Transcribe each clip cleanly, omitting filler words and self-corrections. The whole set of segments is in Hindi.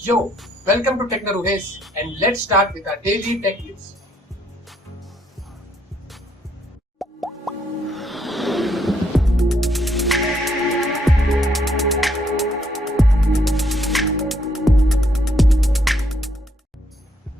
Yo, welcome to Technaruhes and let's start with our daily tech news.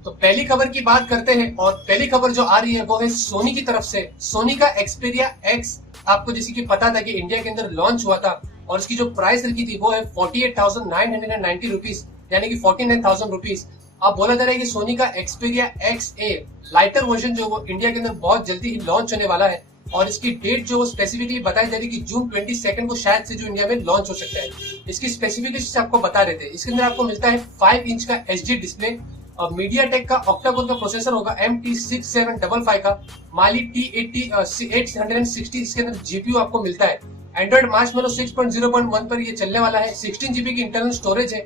तो पहली खबर की बात करते हैं और पहली खबर जो आ रही है वो है सोनी की तरफ से। सोनी का एक्सपीरिया एक्स आपको जैसे कि पता था कि इंडिया के अंदर लॉन्च हुआ था और इसकी जो प्राइस रखी थी वो है 48,990 रुपीज, यानी कि 49,000 रुपीज। अब बोला जा रहा है कि सोनी का एक्सपीरिया एक्स ए लाइटर वर्जन जो वो इंडिया के अंदर बहुत जल्दी ही लॉन्च होने वाला है और इसकी डेट जो स्पेसिफिकली बताई जा रही है कि जून 22 को शायद से जो इंडिया में लॉन्च हो सकता है। इसकी स्पेसिफिकेशन आपको बता रहे थे। इसके अंदर आपको मिलता है 5 इंच का एचडी डिस्प्ले और मीडिया टेक का ऑक्टा-कोर का प्रोसेसर होगा MT6755 का, माली T860 इसके अंदर जीपीयू आपको मिलता है। एंड्रॉइड मार्शमैलो 6.0.1 पर ये चलने वाला है। 16 जीबी की इंटरनल स्टोरेज है,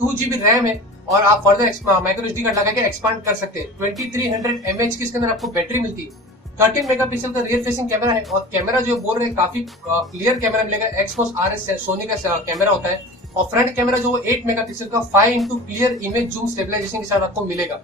2 जीबी रैम है और आप फर्दर माइक्रो एसडी कार्ड लगा के एक्सपांड कर सकते हैं। 2300 mAh की इसके अंदर आपको बैटरी मिलती है। 13 मेगापिक्सल का रियर फेसिंग कैमरा है और कैमरा जो बोल रहे हैं काफी क्लियर कैमरा मिलेगा। एक्सपोस RS सोनी का कैमरा होता है और फ्रंट कैमरा जो 8 मेगापिक्सल का 5x clear image zoom stabilization के साथ आपको मिलेगा।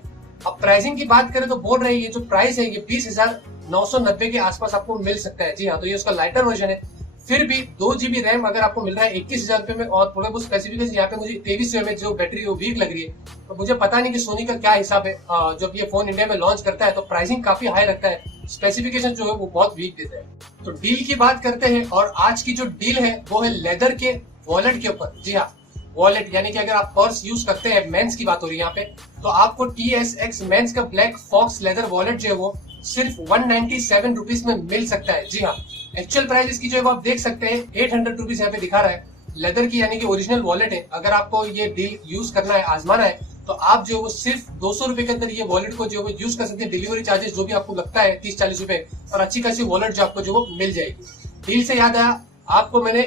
अब प्राइसिंग की बात करें तो बोल रहे हैं ये जो प्राइस है ये 20,990 के आसपास आपको मिल सकता है। जी हाँ, तो ये उसका लाइटर वर्जन है। फिर भी 2 जीबी रैम अगर आपको मिल रहा है 21,000 रुपए में और थोड़े बहुत स्पेसिफिकेशन यहाँ पे मुझे 2300 mAh जो बैटरी वो वीक लग रही है, तो मुझे पता नहीं कि सोनी का क्या हिसाब है। जब ये फोन इंडिया में लॉन्च करता है तो प्राइसिंग काफी हाई रखता है, स्पेसिफिकेशन जो है वो बहुत वीक देता है। तो डील की बात करते हैं और आज की जो डील है वो है लेदर के वॉलेट के ऊपर। जी हाँ, वॉलेट यानी कि अगर आप पर्स यूज करते हैं, मेंस की बात हो रही है यहाँ पे, तो आपको TSX मेंस का ब्लैक फॉक्स लेदर वॉलेट जो है वो सिर्फ 197 रुपीज में मिल सकता है। जी हाँ, एक्चुअल प्राइस इसकी जो है वो आप देख सकते हैं 800 रुपीज यहाँ पे दिखा रहा है। लेदर की यानी कि ओरिजिनल वॉलेट है। अगर आपको ये डील यूज करना है, आजमाना है, तो आप जो है वो सिर्फ 200 रुपए के अंदर ये वॉलेट को जो है यूज कर सकते हैं। डिलीवरी चार्जेस जो भी आपको लगता है 30-40 रुपए और अच्छी खासी वॉलेट जो आपको जो वो मिल जाएगी। डील से याद आया, आपको मैंने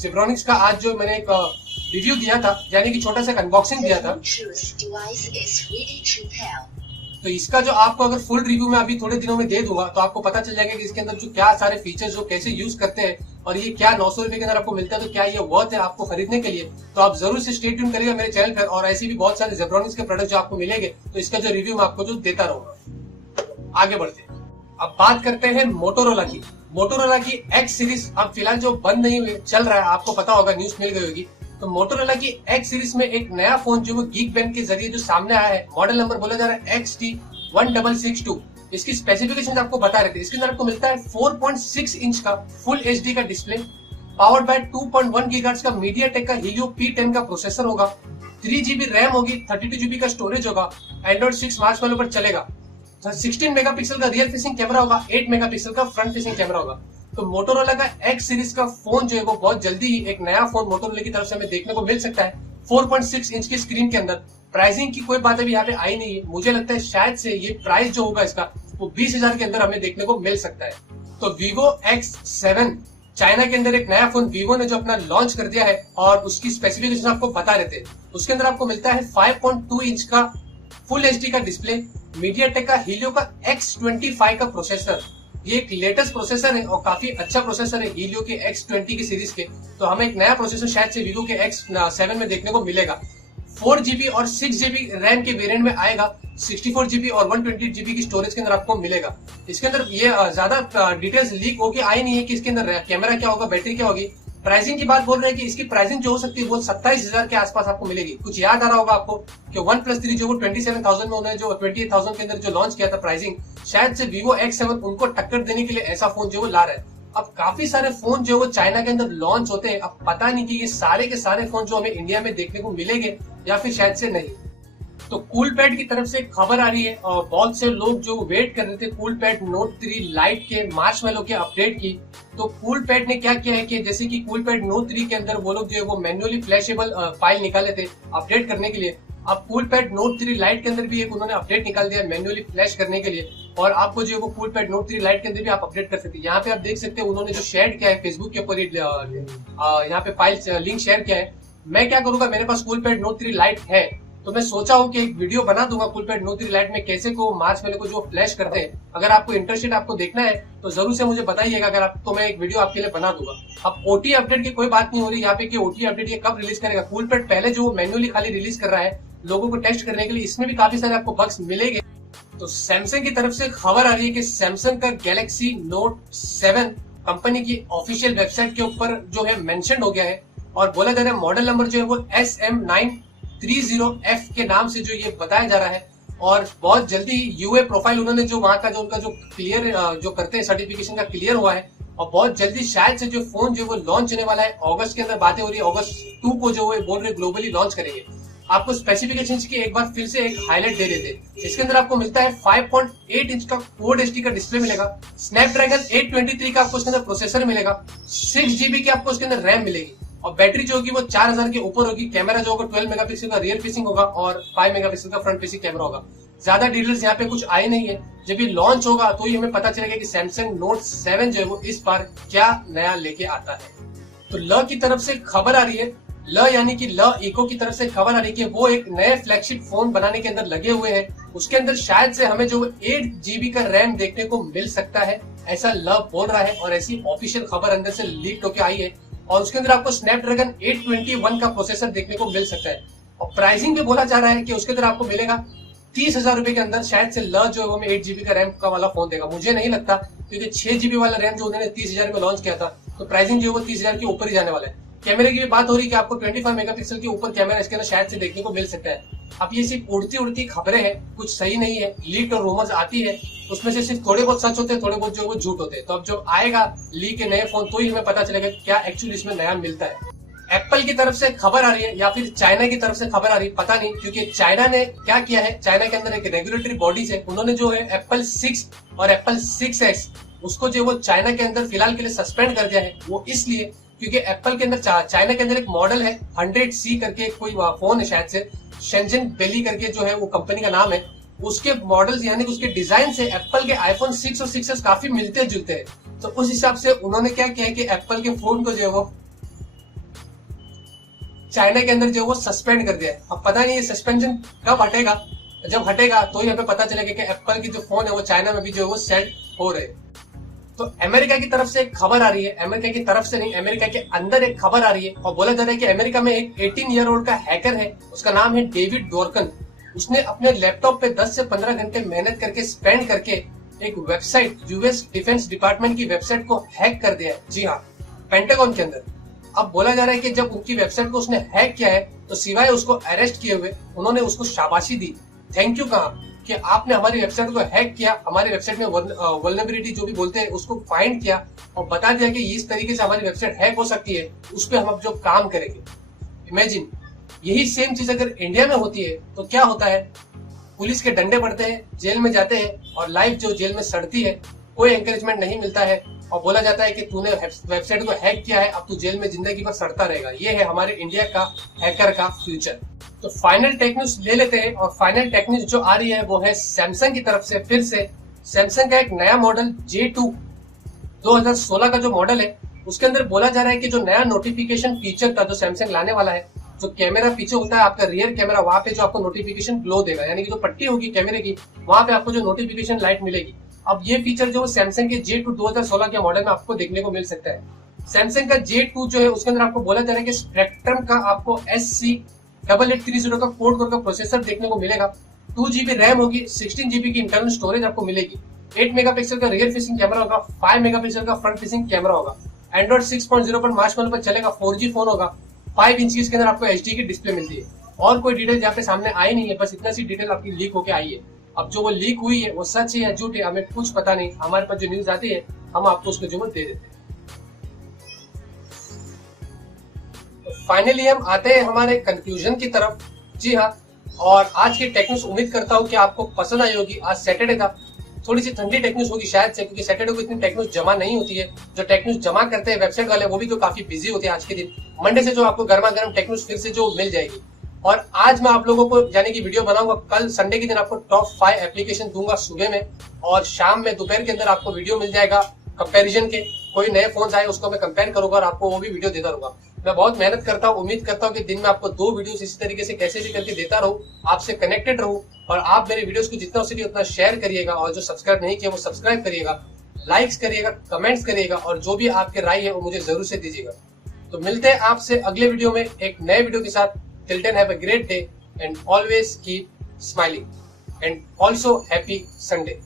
जेब्रॉनिक्स का आज जो मैंने एक रिव्यू दिया था, यानी कि छोटा सा अनबॉक्सिंग दिया था, तो इसका जो आपको अगर फुल रिव्यू मैं अभी थोड़े दिनों में दे दूंगा तो आपको पता चल जाएगा कि इसके अंदर जो क्या सारे फीचर्स जो कैसे यूज करते हैं और ये क्या 900 रुपए के अंदर आपको मिलता है, तो क्या ये वर्थ है आपको खरीदने के लिए। तो आप जरूर से स्टे ट्यून करिएगा मेरे चैनल पर और ऐसे भी बहुत सारे जेब्रॉनिक्स के प्रोडक्ट जो आपको मिलेंगे, तो इसका जो रिव्यू मैं आपको जो देता रहूंगा। आगे बढ़ते हैं, अब बात करते हैं मोटोरोला की। मोटोरोला की एक्स सीरीज अब फिलहाल जो बंद नहीं हुई, चल रहा है, आपको पता होगा, न्यूज मिल गई होगी। तो मोटोरोला की एक्स सीरीज में एक नया फोन जो वो गीक बैंक के जरिए जो सामने आया है, मॉडल नंबर बोला जा रहा है XT1662। इसकी स्पेसिफिकेशन आपको बता रहे थे। इसके अंदर आपको मिलता है 4.6 इंच का फुल HD का डिस्प्ले, पावर्ड बाय 2.1 गीगाहर्ट्ज का मीडिया टेक का Helio P10 का प्रोसेसर होगा, 3 जीबी रैम होगी, 32 जीबी का स्टोरेज होगा, एंड्रॉइड 6 मार्शमैलो पर चलेगा, 16 मेगापिक्सल का रियर फेसिंग कैमरा होगा, 8 मेगापिक्सल का फ्रंट फेसिंग कैमरा होगा। तो मोटोरोला का एक्स सीरीज का फोन जो है वो बहुत जल्दी ही एक नया फोन मोटोरोला की तरफ से हमें देखने को मिल सकता है 4.6 इंच की स्क्रीन के अंदर। प्राइसिंग की कोई बात अभी यहाँ पे आई नहीं है। मुझे लगता है शायद से ये प्राइस जो होगा इसका वो 20,000 के अंदर हमें देखने को मिल सकता है। तो Vivo X7 चाइना के अंदर एक नया फोन वीवो ने जो अपना लॉन्च कर दिया है और उसकी स्पेसिफिकेशन आपको बता रहे थे। उसके अंदर आपको मिलता है 5.2 इंच का फुल HD का डिस्प्ले, मीडियाटेक का Helio का X25 का प्रोसेसर। ये एक लेटेस्ट प्रोसेसर है और काफी अच्छा प्रोसेसर है Helio के X20 की सीरीज के। तो हमें एक नया प्रोसेसर शायद से Vivo के X7 में देखने को मिलेगा। 4 जीबी और 6 जीबी रैम के वेरिएंट में आएगा, 64 जीबी और 128 जीबी की स्टोरेज के अंदर आपको मिलेगा। इसके अंदर ये ज्यादा डिटेल्स लीक होके आई नहीं है कि इसके अंदर कैमरा क्या होगा, बैटरी क्या होगी। प्राइसिंग की बात बोल रहे हैं कि इसकी प्राइसिंग जो हो सकती है वो 27,000 के आसपास आपको मिलेगी। कुछ याद आ रहा होगा आपको कि OnePlus 3 जो वो 27,000 में उन्होंने जो 28,000 के अंदर जो लॉन्च किया था प्राइसिंग, शायद से Vivo X7 उनको टक्कर देने के लिए ऐसा फोन जो वो ला रहा है। अब काफी सारे फोन जो वो चाइना के अंदर लॉन्च होते हैं, अब पता नहीं कि ये सारे के सारे फोन जो हमें इंडिया में देखने को मिलेंगे या फिर शायद से नहीं। तो कूलपैड की तरफ से खबर आ रही है और बहुत से लोग जो वेट कर रहे थे कूलपैड नोट 3 लाइट के मार्शमैलो के अपडेट की, तो कूलपैड ने क्या किया है कि जैसे कि कूलपैड नोट 3 के अंदर वो लोग जो है वो मैन्युअली फ्लैशेबल फाइल निकाले थे अपडेट करने के लिए, अब कूलपैड नोट 3 लाइट के अंदर भी एक उन्होंने अपडेट निकाल दिया मैन्युअली फ्लैश करने के लिए और आपको जो है वो कूलपैड नोट 3 लाइट के अंदर भी आप अपडेट कर सकते हैं। यहाँ पे आप देख सकते हैं उन्होंने जो शेयर किया है फेसबुक के ऊपर, यहाँ पे फाइल लिंक शेयर किया है। मैं क्या करूंगा, मेरे पास कूलपैड नोट 3 लाइट है तो मैं सोचा हूँ कि एक वीडियो बना दूंगा कूलपैड नोट 3 लाइट में कैसे को मार्शमैलो को जो फ्लैश करते हैं। अगर आपको इंटरेस्टेड आपको देखना है तो जरूर से मुझे बताइएगा, अगर आप तो मैं एक वीडियो आपके लिए बना दूंगा। अब ओटी अपडेट की कोई बात नहीं हो रही यहाँ पे कि ओटी अपडेट ये कब रिलीज करेगा। कूलपैड पहले जो मैन्युअली खाली रिलीज कर रहा है लोगों को टेस्ट करने के लिए, इसमें भी काफी सारे आपको बग्स मिलेंगे। तो सैमसंग की तरफ से खबर आ रही है कि सैमसंग का गैलेक्सी नोट 7 कंपनी की ऑफिशियल वेबसाइट के ऊपर जो है मेंशन हो गया है, और बोला जा रहा है मॉडल नंबर जो है वो SM930F के नाम से जो ये बताया जा रहा है। और बहुत जल्दी यूए प्रोफाइल उन्होंने जो वहां का जो उनका जो क्लियर जो करते हैं सर्टिफिकेशन का क्लियर हुआ है, और बहुत जल्दी शायद से जो फोन जो वो लॉन्च होने वाला है अगस्त के अंदर, बातें हो रही है अगस्त 2 को जो वो बोल रहे ग्लोबली लॉन्च करेंगे। आपको स्पेसिफिकेशंस की एक बार फिर से एक हाईलाइट दे देते हैं। इसके अंदर आपको मिलता है 5.8 इंच का क्वाड एचडी का डिस्प्ले मिलेगा, स्नैपड्रैगन 823 का आपको उसके अंदर प्रोसेसर मिलेगा, 6GB की आपको उसके अंदर रैम मिलेगी, और बैटरी जो होगी वो 4000 के ऊपर होगी। कैमरा जो होगा 12 मेगापिक्सल का रियर फेसिंग होगा और 5 मेगापिक्सल का फ्रंट फेसिंग कैमरा होगा। ज्यादा डिटेल्स यहाँ पे कुछ आए नहीं है, जब ये लॉन्च होगा तो ही हमें पता चलेगा कि सैमसंग नोट 7 जो है वो इस बार क्या नया लेके आता है। तो ल की तरफ से खबर आ रही है, ल यानी कि ल इको की तरफ से खबर आ रही है कि वो एक नए फ्लैगशिप फोन बनाने के अंदर लगे हुए हैं। उसके अंदर शायद से हमें जो 8GB का रैम देखने को मिल सकता है, ऐसा ल बोल रहा है, और ऐसी ऑफिशियल खबर अंदर से लीक होकर आई है। और उसके अंदर आपको स्नैपड्रैगन 821 का प्रोसेसर देखने को मिल सकता है, और प्राइसिंग भी बोला जा रहा है कि उसके अंदर आपको मिलेगा 30,000 रुपए के अंदर। शायद से ल जो है वो 8GB का रैम का वाला फोन देगा, मुझे नहीं लगता, क्योंकि 6GB वाला रैम जो उन्होंने 30,000 में लॉन्च किया था, तो प्राइसिंग जो है वो 30,000 के ऊपर ही जाने वाला है। कैमरे की भी बात हो रही है कि आपको 25 मेगापिक्सल के ऊपर कैमरा इसके अंदर शायद से देखने को मिल सकता है। अब ये सिर्फ उड़ती उड़ती खबरें हैं, कुछ सही नहीं है, लीक और रूमर्स आती है, उसमें से सिर्फ थोड़े बहुत सच होते हैं, थोड़े बहुत जो है वो झूठ होते हैं। तो अब जब आएगा लीक के नए फोन तो ही हमें पता चलेगा क्या एक्चुअली इसमें नया मिलता है। एप्पल की तरफ से खबर आ रही है या फिर चाइना की तरफ से खबर आ रही है, पता नहीं, क्योंकि चाइना ने क्या किया है, चाइना के अंदर एक रेगुलेटरी बॉडीज है, उन्होंने जो है एप्पल 6 और एप्पल 6S उसको जो वो चाइना के अंदर फिलहाल के लिए सस्पेंड कर दिया है। वो इसलिए क्योंकि एप्पल के अंदर चाइना के अंदर एक मॉडल है 100C करके कोई फोन है, शायद से शेंजन बेली करके जो है वो कंपनी का नाम है, उसके मॉडल्स यानी कि उसके डिजाइन से एप्पल के आईफोन 6 और 6S काफी मिलते जुलते हैं। तो उस हिसाब से उन्होंने क्या किया है कि एप्पल के फोन को जो है वो चाइना के अंदर जो वो सस्पेंड कर दिया है। अब पता नहीं ये सस्पेंशन कब हटेगा, जब हटेगा तो ही हमें पता चलेगा कि एप्पल की जो फोन है वो चाइना में भी जो है वो सेल हो रहे। तो अमेरिका की तरफ से एक खबर आ रही है, अमेरिका की तरफ से नहीं, अमेरिका के अंदर एक खबर आ रही है, और बोला जा रहा है कि अमेरिका में एक 18 ईयर ओल्ड का हैकर है, उसका नाम है डेविड डोर्कन। उसने अपने लैपटॉप पे 10 से 15 घंटे मेहनत करके स्पेंड करके एक वेबसाइट, यूएस डिफेंस डिपार्टमेंट की वेबसाइट को हैक कर दिया है। जी हाँ, पेंटागन के अंदर। अब बोला जा रहा है कि जब उनकी वेबसाइट को उसने हैक किया है तो सिवाय उसको अरेस्ट किए हुए उन्होंने उसको शाबाशी दी, थैंक यू कहा कि आपने हमारी वेबसाइट को हैक किया, हमारी वेबसाइट में वल्नरेबिलिटी जो भी बोलते हैं उसको फाइंड किया और बता दिया कि इस तरीके से हमारी वेबसाइट हैक हो सकती है, उस पर हम अब जो काम करेंगे। इमेजिन यही सेम चीज अगर इंडिया में होती है तो क्या होता है, पुलिस के डंडे पड़ते हैं, जेल में जाते हैं, और लाइफ जो जेल में सड़ती है, कोई एंकरेजमेंट नहीं मिलता है, और बोला जाता है कि तूने वेबसाइट को हैक किया है, अब तू जेल में जिंदगी भर सड़ता रहेगा। ये है हमारे इंडिया का हैकर का फ्यूचर। तो फाइनल टेक न्यूज ले लेते हैं, और फाइनल टेक न्यूज जो आ रही है वो है सैमसंग की तरफ से। फिर से सैमसंग का एक नया मॉडल J2 2016 का जो मॉडल है उसके अंदर बोला जा रहा है कि जो नया नोटिफिकेशन फीचर था जो सैमसंग लाने वाला है, जो कैमरा पीछे होता है आपका रियर कैमरा, वहां पे जो आपको नोटिफिकेशन ग्लो देगा, यानी कि जो पट्टी होगी कैमरे की वहां पे आपको जो नोटिफिकेशन लाइट मिलेगी। अब ये फीचर जो सैमसंग के J2 2016 के मॉडल में आपको देखने को मिल सकता है। सैमसंग का J2 जो है उसके अंदर आपको बोला जा रहा है कि स्पेक्ट्रम का आपको SC8830 का कोड कोर का प्रोसेसर देखने को मिलेगा, 2GB रैम होगी, 16GB की इंटरनल स्टोरेज आपको मिलेगी, 8 मेगापिक्सल का रियर फेसिंग कैमरा होगा, 5 मेगापिक्सल का फ्रंट फेसिंग कैमरा होगा, एंड्रॉइड 6.0 पर मार्शमैलो पर चलेगा, 4G फोन होगा, 5 इंच इसके अंदर आपको HD की डिस्प्ले मिलती है। और कोई डिटेल यहाँ पे सामने आई नहीं है, बस इतना सी डिटेल आपकी लीक होके आई है। अब जो वो लीक हुई है वो सच है या झूठ है हमें कुछ पता नहीं, हमारे पास जो न्यूज आती है हम आपको उसको जो दे देते हैं। तो फाइनली हम आते हैं हमारे कंक्लूजन की तरफ। जी हाँ, और आज की टेक न्यूज उम्मीद करता हूँ कि आपको पसंद आई होगी। आज सैटरडे था, थोड़ी सी ठंडी टेक न्यूज होगी शायद से, क्योंकि सैटरडे को इतनी टेक न्यूज जमा नहीं होती है। जो टेक न्यूज जमा करते हैं वेबसाइट वाले वो भी तो काफी बिजी होते हैं आज के दिन। मंडे से जो आपको गर्मा गर्म टेक न्यूज फिर से जो मिल जाएगी। और आज मैं आप लोगों को यानी कि वीडियो बनाऊंगा, कल संडे के दिन आपको टॉप 5 एप्लीकेशन दूंगा सुबह में, और शाम में दोपहर के अंदर आपको वीडियो मिल जाएगा कंपैरिजन के। कोई नए फोन आए उसको मैं कंपेयर करूंगा और आपको वो भी वीडियो देता रहूंगा। मैं बहुत मेहनत करता हूँ, उम्मीद करता हूँ कि दिन में आपको 2 वीडियो इसी तरीके से कैसे भी करके देता रहूं, आपसे कनेक्टेड रहूं। और आप मेरे वीडियोस को जितना हो सके उतना शेयर करिएगा, और जो सब्सक्राइब नहीं किया वो सब्सक्राइब करिएगा, लाइक्स करिएगा, कमेंट्स करिएगा, और जो भी आपके राय है वो मुझे जरूर से दीजिएगा। तो मिलते हैं आपसे अगले वीडियो में एक नए वीडियो के साथ। Till then have a great day. and always keep smiling. And also happy Sunday.